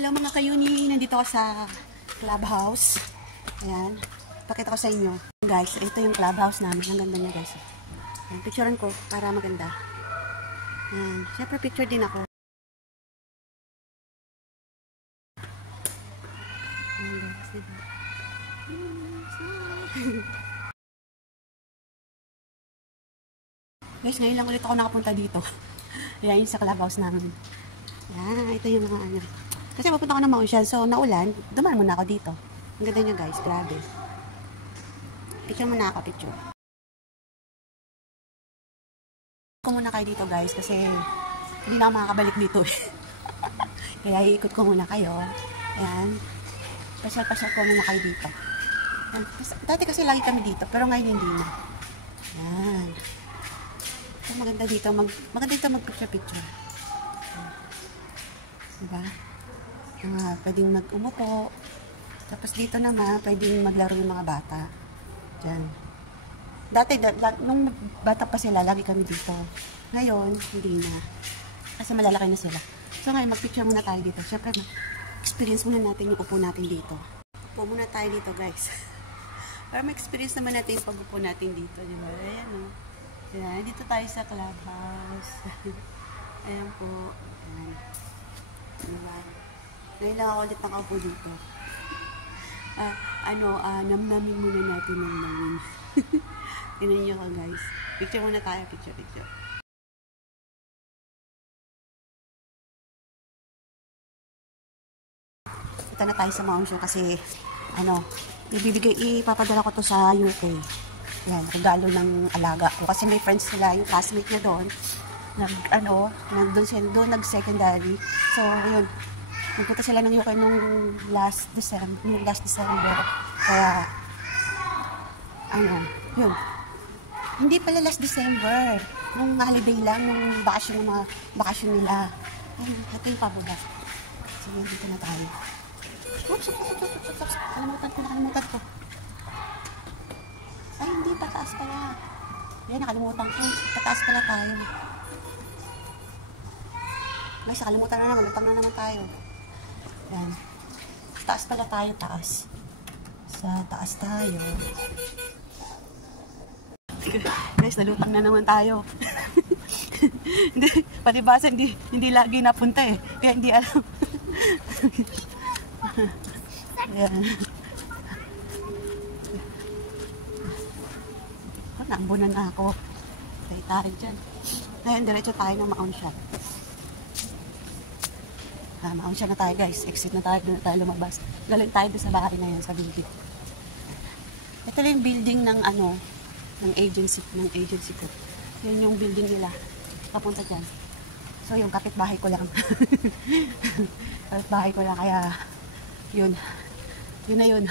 Hello mga kayuni, nandito ako sa clubhouse. Ayan, pakita ko sa inyo. Guys, ito yung clubhouse namin. Ang ganda niya guys. Ayan, picturean ko para maganda. Ayan, syempre picture din ako. Ayan guys, diba? Guys, ngayon lang ulit ako nakapunta dito. Ayan, sa clubhouse namin. Ayan, ito yung mga ano. Kasi pupunta ako ng Mount Shell, so naulan, dumaan muna ako dito. Ang ganda niya guys, grabe. Picture muna ako, picture. Ko muna kayo dito guys, kasi hindi na ako makakabalik dito eh. Kaya iikot ko muna kayo. Ayan. Pasyal-pasyal ko muna kayo dito. Ayan. Dati kasi lagi kami dito, pero ngayon hindi na. Ayan. So, maganda dito, maganda dito mag-picture-picture. Diba? Pwedeng mag-umupo. Tapos dito naman, pwedeng maglaro yung mga bata. Diyan. Dati, nung bata pa sila, lagi kami dito. Ngayon, hindi na. Kasi malalaki na sila. So ngayon, mag-picture muna tayo dito. Siyempre, experience muna natin yung upo natin dito. Upo muna tayo dito, guys. Para ma-experience naman natin yung pag-upo natin dito. Diba? Ayan, no? Ayan, dito tayo sa clubhouse. Ayan po. Ayan. Diba? Ngayon lang ako ulit nakaupo dito. Namnamin muna natin namnamin. Tingnan nyo ka guys. Picture muna tayo. Picture. Ito na tayo sa Mount Shell kasi ipapadala ko to sa UK. Yan, regalo ng alaga ko. Kasi may friends sila, yung classmate niya doon. Doon nag-secondary. So, yun. Nagpunta sila ng UK nung last December. Kaya, yun. Hindi pala last December. Nung holiday lang, nung bakasyon nila. Ayun, ito yung pababa. So, yun, dito na tayo. Oops. Nakalimutan ko. Ay, hindi, pataas pala. Yan, nakalimutan ko. Pataas pala tayo. Guys, nakalimutan na naman. Lutang na naman tayo. Yan. Taas pala tayo, taas. Sa taas tayo. Guys, nalutang na naman tayo. Palibasa, hindi lagi napunta eh. Kaya hindi alam. Yan. Naambunan na ako. Tayo dyan. Ngayon, diretso tayo ng Mount Shell. Mount Shell na tayo guys. Exit na tayo. Doon na tayo lumabas. Galing tayo doon sa bahay na yan, sa building. Ito lang yung building ng ng agency ko. Yun yung building nila. Papunta dyan. So yung kapitbahay ko lang. Kapitbahay ko lang. Kaya yun. Yun na yun.